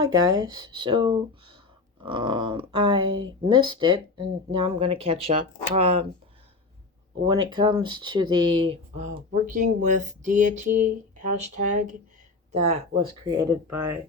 Hi guys. I missed it, and now I'm going to catch up. When it comes to the working with deity hashtag that was created by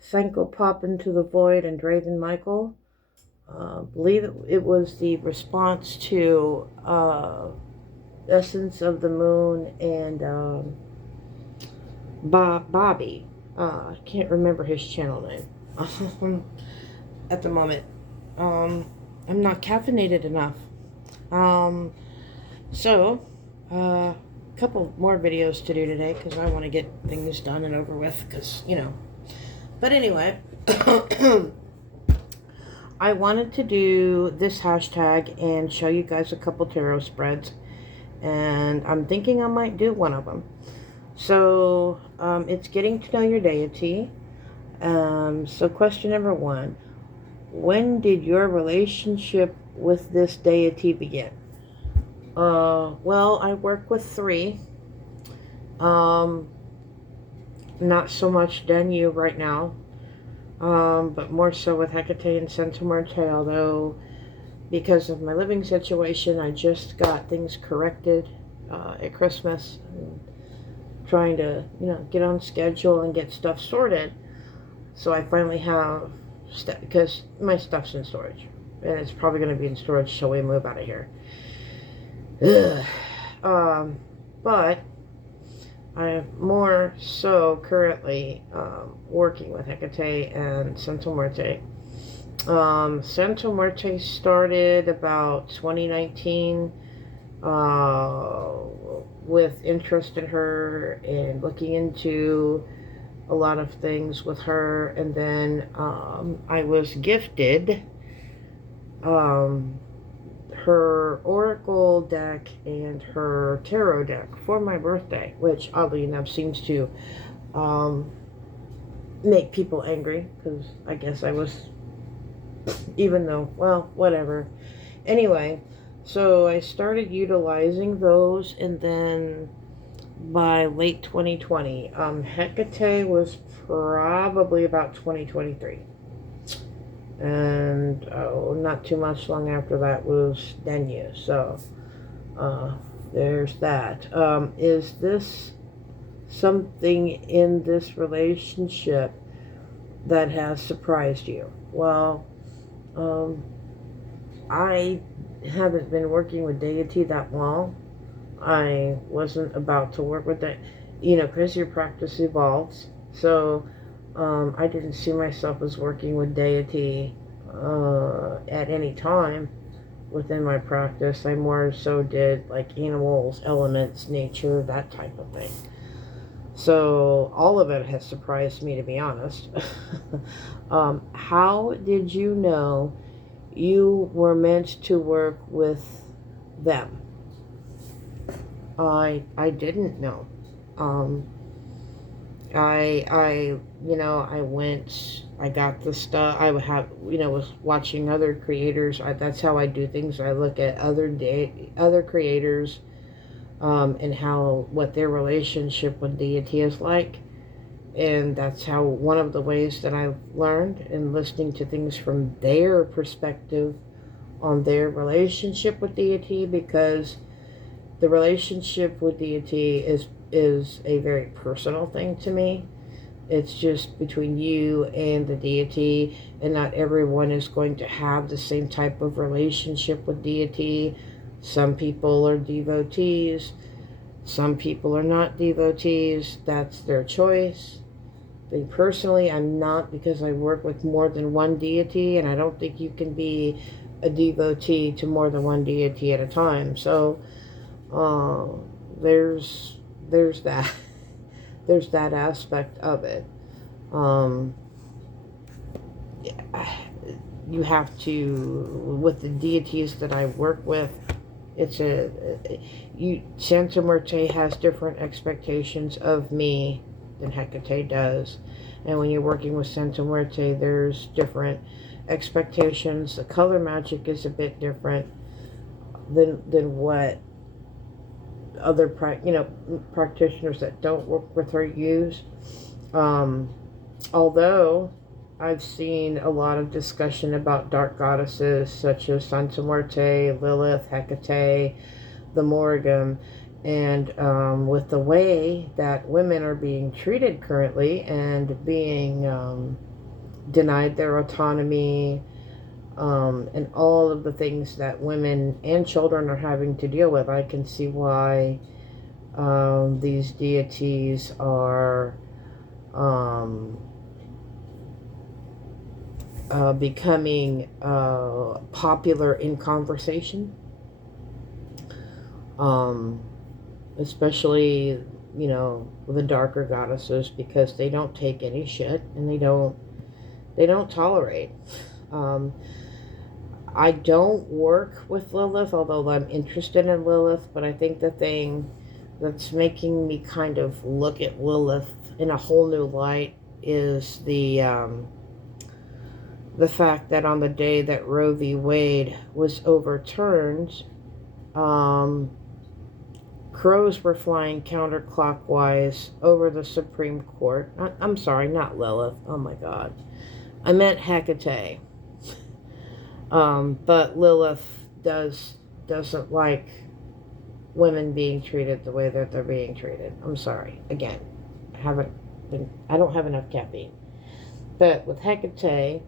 Senko Pop into the Void and Draven Michael, believe it was the response to Essence of the Moon and Bobby. I can't remember his channel name at the moment. Um, I'm not caffeinated enough. Um, so, a couple more videos to do today because I want to get things done and over with because. But anyway, I wanted to do this hashtag and show you guys a couple tarot spreads. And I'm thinking I might do one of them. So, it's getting to know your deity. So question number one. When did your relationship with this deity begin? Well, I work with three. Um, Not so much Denu right now, but more so with Hecate and Santa Muerte, although because of my living situation, I just got things corrected at Christmas, and trying to, get on schedule and get stuff sorted. So I finally have stuff, because my stuff's in storage, and it's probably going to be in storage till we move out of here. Ugh. But I'm more so currently working with Hecate and Santa Muerte. Santa Muerte started about 2019 with interest in her and looking into a lot of things with her. And then I was gifted her oracle deck and her tarot deck for my birthday, which oddly enough seems to make people angry because I guess I was, even though, well, whatever. Anyway, so I started utilizing those, and then by late 2020, Hecate was probably about 2023. And not too much long after that was Denu. So there's that. Is this something in this relationship that has surprised you? Well, I haven't been working with deity that long. I wasn't about to work with that, because your practice evolves. So I didn't see myself as working with deity at any time within my practice. I more so did like animals, elements, nature, that type of thing. So all of it has surprised me, to be honest. How did you know you were meant to work with them? I didn't know. Um, I went, I got the stuff, I have, was watching other creators. That's how I do things. I look at other creators, and what their relationship with deity is like. And that's how, one of the ways that I've learned, in listening to things from their perspective on their relationship with deity, because the relationship with deity is a very personal thing to me. It's just between you and the deity, and not everyone is going to have the same type of relationship with deity. Some people are devotees, some people are not devotees. That's their choice. Me personally, I'm not, because I work with more than one deity, and I don't think you can be a devotee to more than one deity at a time. So uh, there's that there's that aspect of it. Um, you have to, with the deities that I work with, Santa Muerte has different expectations of me than Hecate does. And when you're working with Santa Muerte, there's different expectations. The color magic is a bit different than what other practitioners that don't work with her use. Although I've seen a lot of discussion about dark goddesses such as Santa Muerte, Lilith, Hecate, the Morrigan, and with the way that women are being treated currently and being denied their autonomy, and all of the things that women and children are having to deal with, I can see why these deities are becoming popular in conversation, um, especially, the darker goddesses, because they don't take any shit and they don't tolerate. Um, I don't work with Lilith, although I'm interested in Lilith, but I think the thing that's making me kind of look at Lilith in a whole new light is the fact that on the day that Roe v. Wade was overturned, um, crows were flying counterclockwise over the Supreme Court. I'm sorry, not Lilith. Oh my God. I meant Hecate. But Lilith doesn't like women being treated the way that they're being treated. I'm sorry. Again, I don't have enough caffeine. But with Hecate,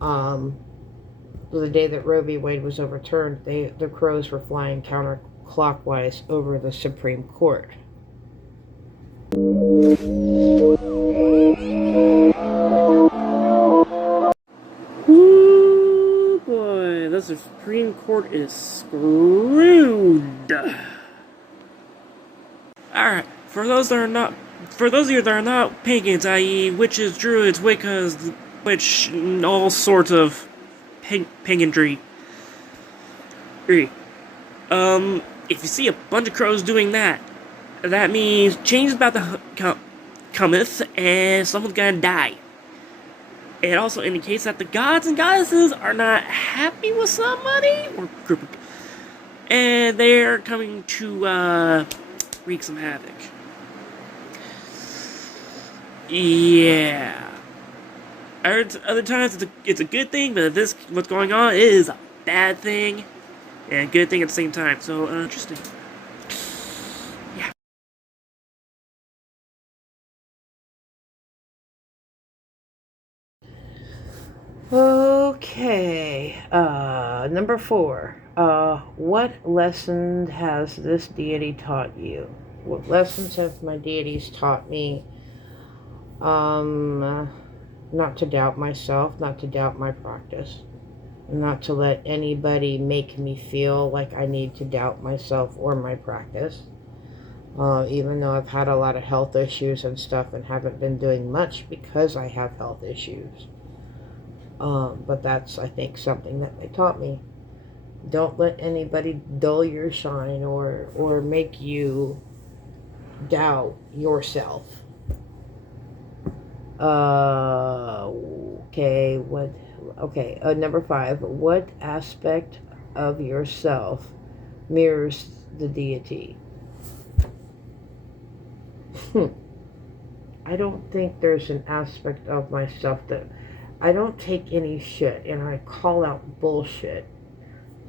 the day that Roe v. Wade was overturned, the crows were flying counterclockwise over the Supreme Court. Ooh boy, the Supreme Court is screwed. Alright, for those of you that are not pagans, i.e. witches, druids, wiccas, which all sorts of paganry. If you see a bunch of crows doing that, that means change is about to cometh, and someone's gonna die. It also indicates that the gods and goddesses are not happy with somebody or group of, and they're coming to wreak some havoc. Yeah. Other times it's a good thing, but what's going on is a bad thing and a good thing at the same time. So interesting. Yeah. Okay, number 4. What lesson has this deity taught you? What lessons have my deities taught me? Not to doubt myself, not to doubt my practice, not to let anybody make me feel like I need to doubt myself or my practice. Even though I've had a lot of health issues and stuff and haven't been doing much because I have health issues. But that's, I think, something that they taught me. Don't let anybody dull your shine or make you doubt yourself. Number 5. What aspect of yourself mirrors the deity? I don't think there's an aspect of myself that I don't take any shit and I call out bullshit.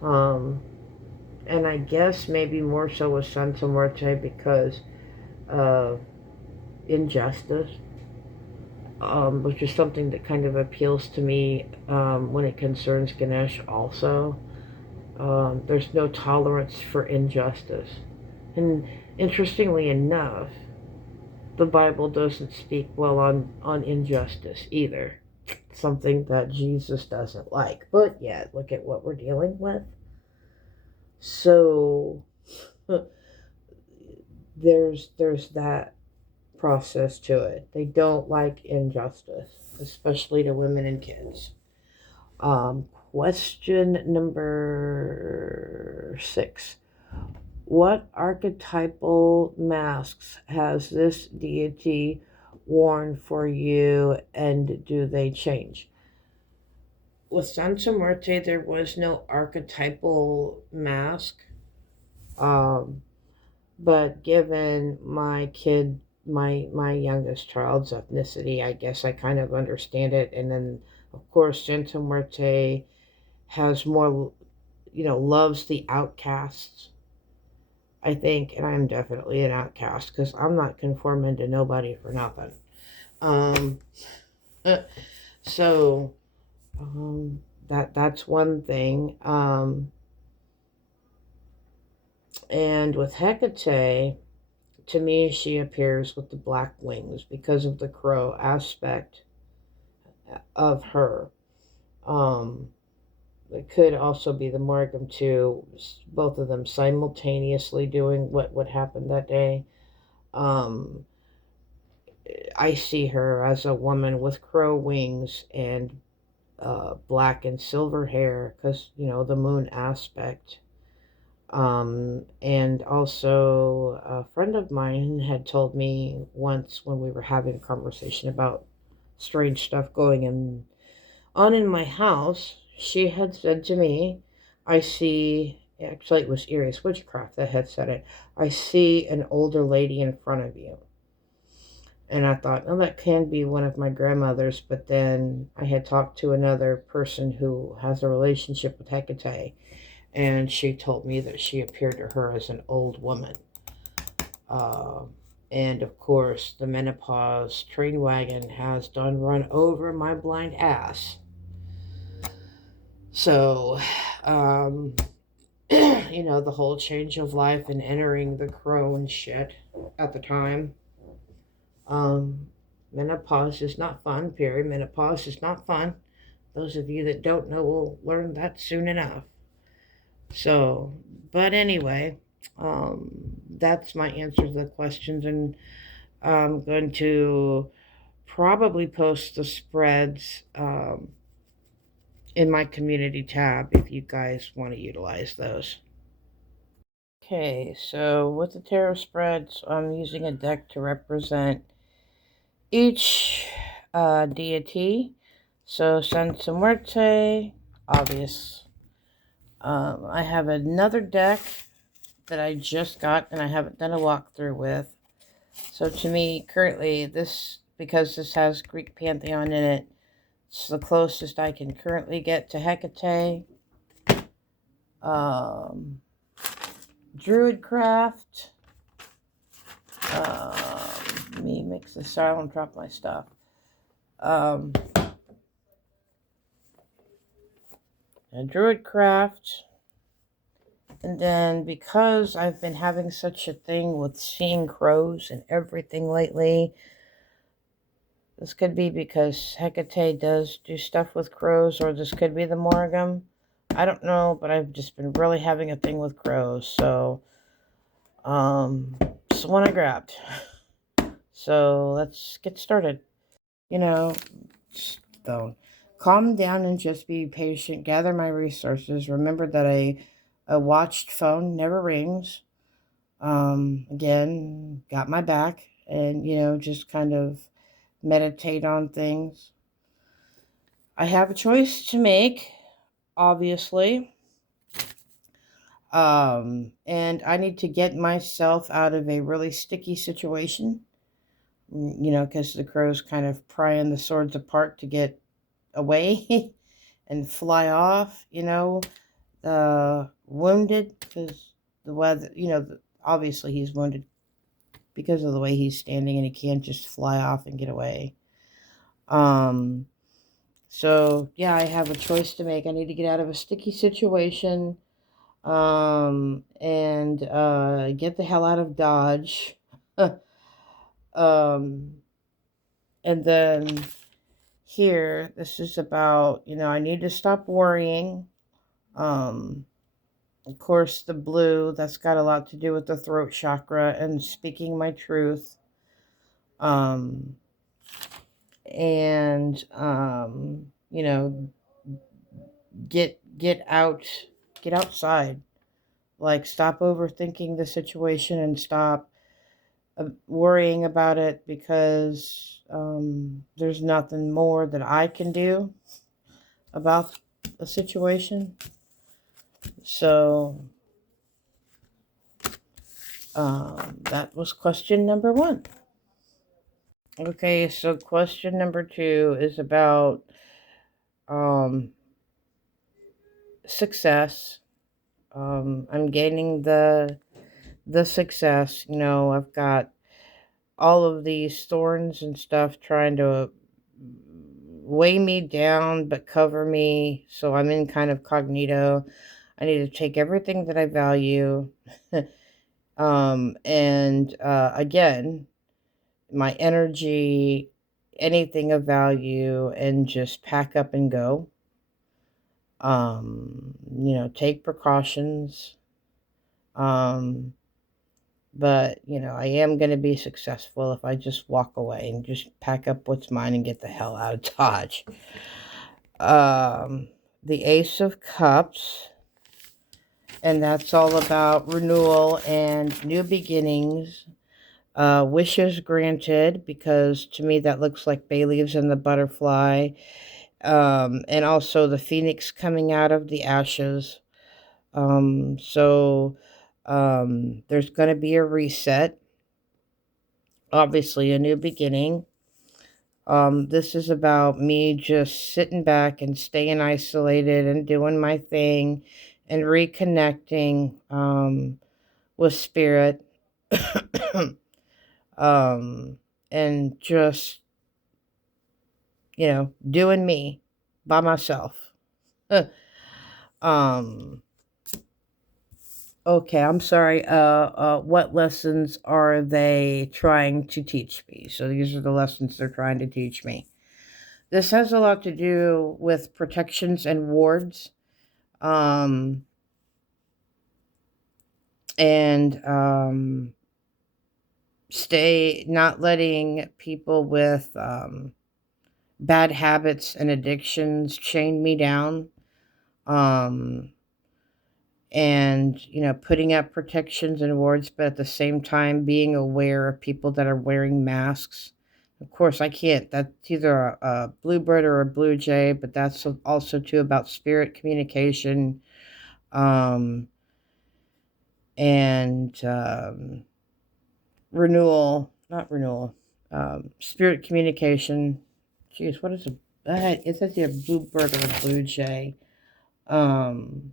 And I guess maybe more so with Santa Muerte because of injustice, which is something that kind of appeals to me when it concerns Ganesh also. There's no tolerance for injustice. And interestingly enough, the Bible doesn't speak well on injustice either. Something that Jesus doesn't like. But yeah, look at what we're dealing with. So there's that process to it. They don't like injustice, especially to women and kids. Question number 6. What archetypal masks has this deity worn for you, and do they change? With Santa Muerte, there was no archetypal mask. But given my kid my youngest child's ethnicity, I guess I kind of understand it. And then, of course, Santa Muerte has more, loves the outcasts, I think. And I'm definitely an outcast because I'm not conforming to nobody for nothing. Um, uh, so that's one thing. And with Hecate, to me, she appears with the black wings because of the crow aspect of her. Um, it could also be the Morrigan too, both of them simultaneously doing what happened that day. Um, I see her as a woman with crow wings and black and silver hair because, the moon aspect. And also, a friend of mine had told me once when we were having a conversation about strange stuff on in my house, she had said to me, I see, actually, it was Eris Witchcraft that had said it, I see an older lady in front of you. And I thought, oh, that can be one of my grandmothers. But then I had talked to another person who has a relationship with Hecate, and she told me that she appeared to her as an old woman. Uh, and of course, the menopause train wagon has done run over my blind ass. So, the whole change of life and entering the crone shit at the time. Um, Menopause is not fun, perimenopause is not fun. Those of you that don't know will learn that soon enough. So, but anyway, that's my answer to the questions, and I'm going to probably post the spreads in my community tab if you guys want to utilize those. Okay, so with the tarot spreads, I'm using a deck to represent each deity. So Santa Muerte, obvious. I have another deck that I just got and I haven't done a walkthrough with. So to me, currently, because this has Greek Pantheon in it, it's the closest I can currently get to Hecate. Druidcraft. Let me mix this so I don't drop my stuff. Druidcraft. And then because I've been having such a thing with seeing crows and everything lately, this could be because Hecate does do stuff with crows, or this could be the Morrigan. I don't know, but I've just been really having a thing with crows. So, it's the one I grabbed. So let's get started. Don't calm down and just be patient. Gather my resources. Remember that a watched phone never rings. Again, got my back, and just kind of meditate on things. I have a choice to make, obviously. And I need to get myself out of a really sticky situation, because the crows kind of prying the swords apart to get away and fly off, wounded because the weather, obviously he's wounded because of the way he's standing and he can't just fly off and get away. So yeah, I have a choice to make. I need to get out of a sticky situation, and get the hell out of Dodge. And then here, this is about, I need to stop worrying. Of course, the blue, that's got a lot to do with the throat chakra and speaking my truth. And get outside. Like, stop overthinking the situation and stop worrying about it, because there's nothing more that I can do about the situation. So that was question number 1. Okay, so question number 2 is about um success. I'm gaining the success. I've got all of these thorns and stuff trying to weigh me down but cover me. So I'm in kind of cognito. I need to take everything that I value. And again, my energy, anything of value, and just pack up and go. Take precautions. Um, but I am going to be successful if I just walk away and just pack up what's mine and get the hell out of Dodge. Um, the Ace of Cups, and that's all about renewal and new beginnings. Wishes granted, because to me that looks like bay leaves and the butterfly. And also the phoenix coming out of the ashes. So there's going to be a reset, obviously a new beginning. This is about me just sitting back and staying isolated and doing my thing and reconnecting with spirit. um, and just, doing me by myself. um, okay, I'm sorry. What lessons are they trying to teach me? So these are the lessons they're trying to teach me. This has a lot to do with protections and wards. Um, and stay not letting people with bad habits and addictions chain me down. Um, and putting up protections and wards, but at the same time being aware of people that are wearing masks. Of course, I can't. That's either a bluebird or a blue jay, but that's also too about spirit communication. Um, and renewal, not renewal, spirit communication. Jeez, what is a? It says here bluebird or a blue jay. Um,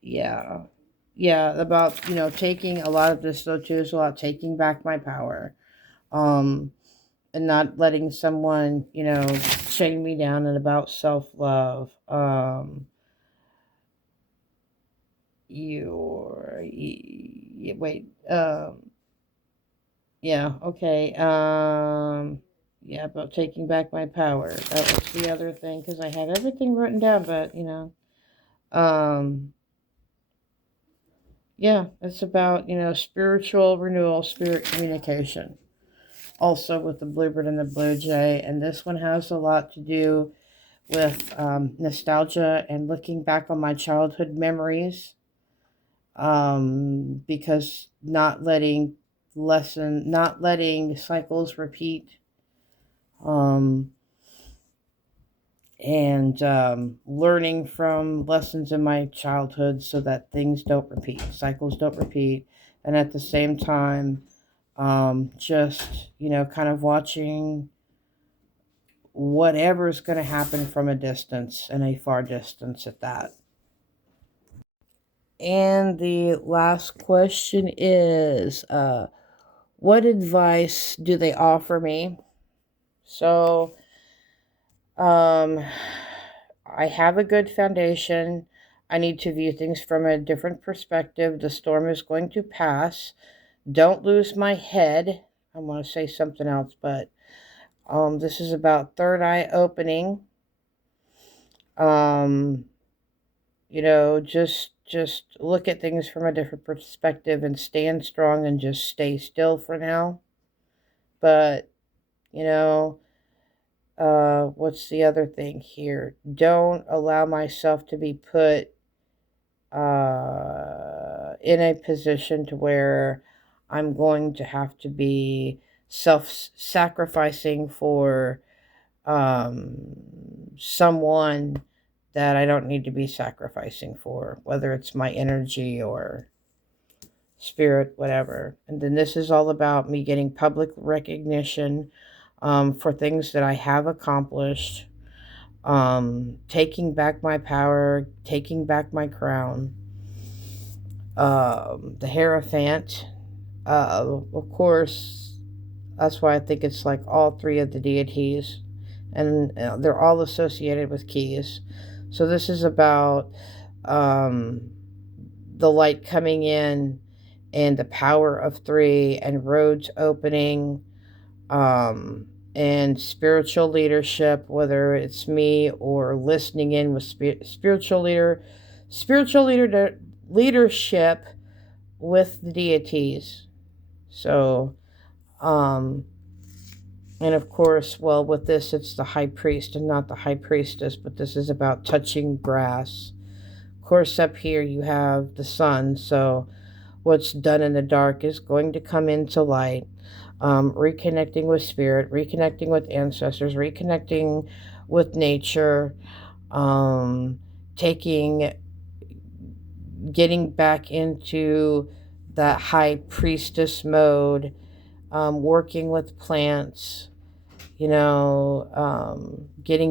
yeah, yeah. About taking a lot of this though too is about taking back my power. Um, and not letting someone chain me down, and about self love. Wait. Yeah, okay. Yeah, about taking back my power. That was the other thing, because I had everything written down, but um, yeah, it's about spiritual renewal, spirit communication. Also with the bluebird and the blue jay, and this one has a lot to do with nostalgia and looking back on my childhood memories. Because not letting cycles repeat. Um, and learning from lessons in my childhood so that things don't repeat, cycles don't repeat. And at the same time, just, kind of watching whatever's going to happen from a distance, and a far distance at that. And the last question is what advice do they offer me? So, Um, I have a good foundation. I need to view things from a different perspective. The storm is going to pass. Don't lose my head. I want to say something else, but this is about third eye opening. Um, just look at things from a different perspective and stand strong and just stay still for now. But you know, what's the other thing here? Don't allow myself to be put in a position to where I'm going to have to be self-sacrificing for um, someone that I don't need to be sacrificing for, whether it's my energy or spirit, whatever. And then this is all about me getting public recognition for things that I have accomplished, taking back my power, taking back my crown. The Hierophant, of course, that's why I think it's like all three of the deities, and they're all associated with keys. So this is about the light coming in and the power of three and roads opening, and spiritual leadership, whether it's me or listening in with leadership with the deities. So, um, and of course, well, with this, it's the high priest and not the high priestess, but this is about touching grass. Of course, up here you have the sun, so what's done in the dark is going to come into light. Reconnecting with spirit, reconnecting with ancestors, reconnecting with nature, taking, getting back into that high priestess mode, working with plants, getting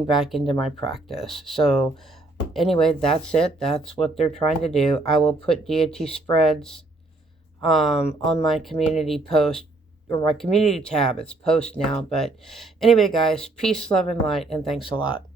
back into my practice. So, anyway, that's it. That's what they're trying to do. I will put deity spreads on my community post or my community tab. It's post now. But anyway, guys, peace, love, and light, and thanks a lot.